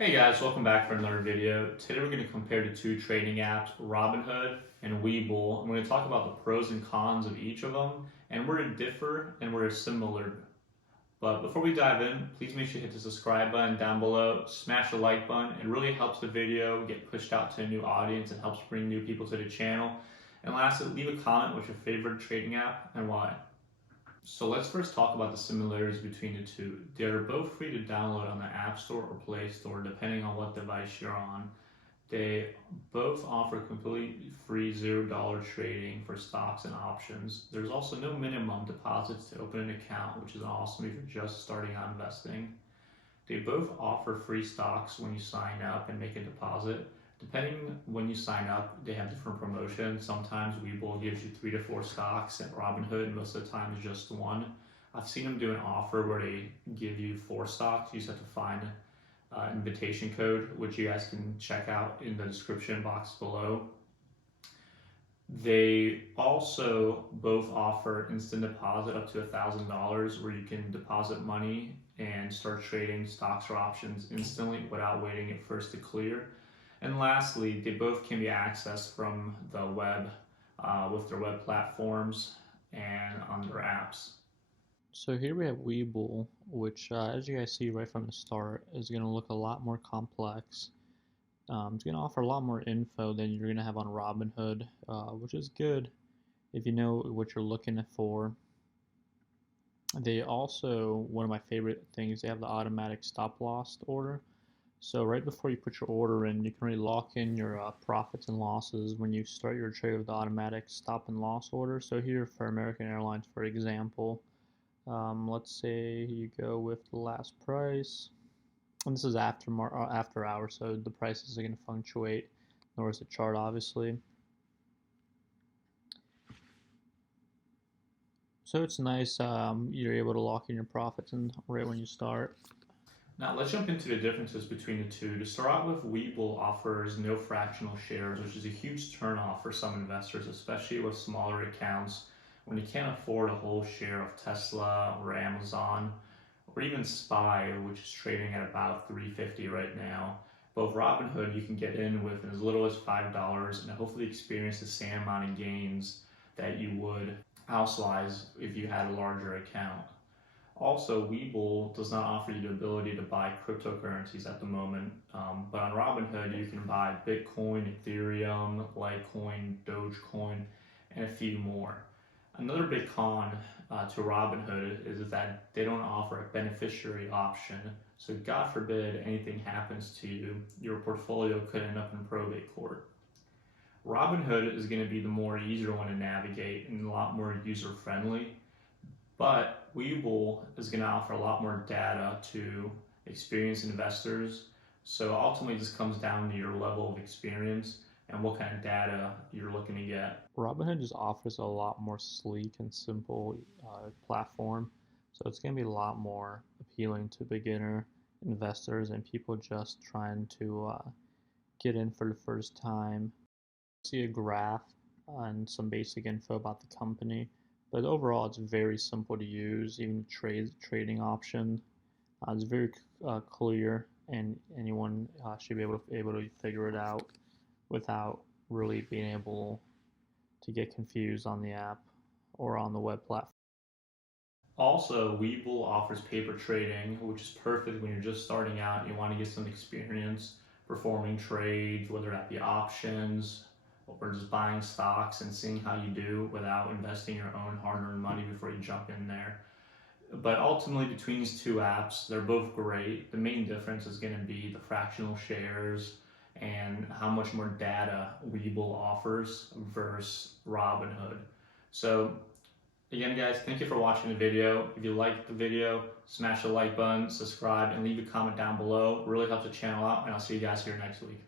Hey guys, welcome back for another video. Today we're going to compare the two trading apps, Robinhood and Webull. I'm going to talk about the pros and cons of each of them and where they differ and where they're similar. But before we dive in, please make sure you hit the subscribe button down below, smash the like button. It really helps the video get pushed out to a new audience and helps bring new people to the channel. And lastly, leave a comment with your favorite trading app and why. So let's first talk about the similarities between the two. They're both free to download on the App Store or Play Store, depending on what device you're on. They both offer completely free $0 trading for stocks and options. There's also no minimum deposits to open an account, which is awesome if you're just starting out investing. They both offer free stocks when you sign up and make a deposit. Depending when you sign up, they have different promotions. Sometimes Webull gives you 3 to 4 stocks, and Robinhood most of the time is just one. I've seen them do an offer where they give you 4 stocks. You just have to find an invitation code, which you guys can check out in the description box below. They also both offer instant deposit up to $1,000 where you can deposit money and start trading stocks or options instantly without waiting at first to clear. And lastly, they both can be accessed from the web with their web platforms and on their apps. So here we have Webull, which, as you guys see right from the start, is going to look a lot more complex. It's going to offer a lot more info than you're going to have on Robinhood, which is good if you know what you're looking for. They also, one of my favorite things, they have the automatic stop loss order. So right before you put your order in, you can really lock in your profits and losses when you start your trade with the automatic stop and loss order. So here for American Airlines, for example, let's say you go with the last price, and this is after hours, so the prices are going to fluctuate, nor is the chart obviously. So it's nice, you're able to lock in your profits and right when you start. Now let's jump into the differences between the two. To start out with, Webull offers no fractional shares, which is a huge turnoff for some investors, especially with smaller accounts when you can't afford a whole share of Tesla or Amazon or even SPY, which is trading at about $3.50 right now. Both Robinhood you can get in with as little as $5 and hopefully experience the same amount of gains that you would elsewise if you had a larger account. Also, Webull does not offer you the ability to buy cryptocurrencies at the moment, but on Robinhood you can buy Bitcoin, Ethereum, Litecoin, Dogecoin, and a few more. Another big con to Robinhood is that they don't offer a beneficiary option. So God forbid anything happens to you, your portfolio could end up in probate court. Robinhood is going to be the more easier one to navigate and a lot more user friendly. But Webull is going to offer a lot more data to experienced investors. So ultimately, this comes down to your level of experience and what kind of data you're looking to get. Robinhood just offers a lot more sleek and simple platform, so it's going to be a lot more appealing to beginner investors and people just trying to get in for the first time. See a graph and some basic info about the company, but overall it's very simple to use. Even the trading option is very clear, and anyone should be able to figure it out without really being able to get confused on the app or on the web platform. Also, Webull offers paper trading, which is perfect when you're just starting out. You want to get some experience performing trades, whether that be options or just buying stocks and seeing how you do without investing your own hard-earned money before you jump in there. But ultimately, between these two apps, they're both great. The main difference is going to be the fractional shares and how much more data Webull offers versus Robinhood. So again, guys, thank you for watching the video. If you liked the video, smash the like button, subscribe, and leave a comment down below. It really helps the channel out, and I'll see you guys here next week.